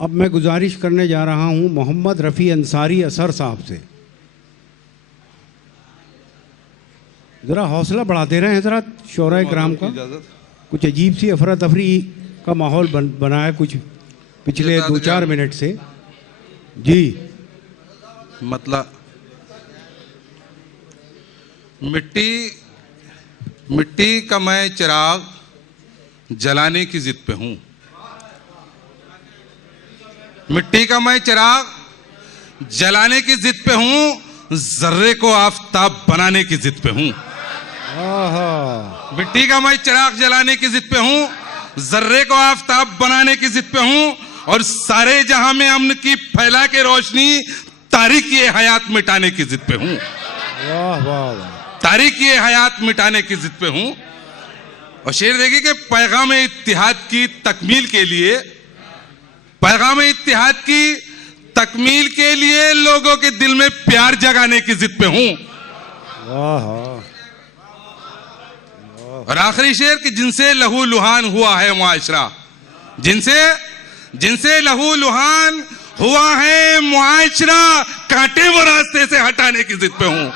अब मैं गुजारिश करने जा रहा हूं मोहम्मद रफ़ी अंसारी असर साहब से, ज़रा हौसला बढ़ाते रहे हैं, ज़रा शोरा कराम का। कुछ अजीब सी अफरा तफरी का माहौल बना है कुछ पिछले 2-4 मिनट से जी। मतलब मिट्टी का मैं चिराग जलाने की जिद पे हूं, मिट्टी का मैं चिराग जलाने की जिद पे हूं, जर्रे को आफताब बनाने की जिद पे हूं। मिट्टी का मैं चिराग जलाने की जिद पे हूं, जर्रे को आफताब बनाने की जिद पे हूं, और सारे जहां में अमन की फैला के रोशनी तारीकी हयात मिटाने की जिद पे हूं। वाह वाह वाह, तारीकी हयात मिटाने की जिद पे हूं। और शेर देखिए कि पैगाम इत्तिहाद की तकमील के लिए, पैगाम इत्तिहाद की तकमील के लिए लोगों के दिल में प्यार जगाने की जिद पे हूं। और आखिरी शेर कि जिनसे लहू लुहान हुआ है मुआशरा, जिनसे लहू लुहान हुआ है मुआशरा, कांटे वो रास्ते से हटाने की जिद पे हूं,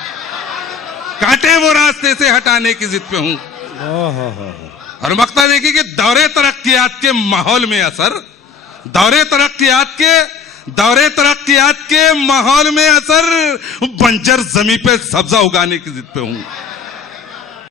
कांटे वो रास्ते से हटाने की जिद पे हूं। और मकता देखिए कि दौरे तरक्कियात के माहौल में असर, दौरे तरक्कियात के माहौल में असर, बंजर जमीन पे सब्जा उगाने की जिद पे हूं।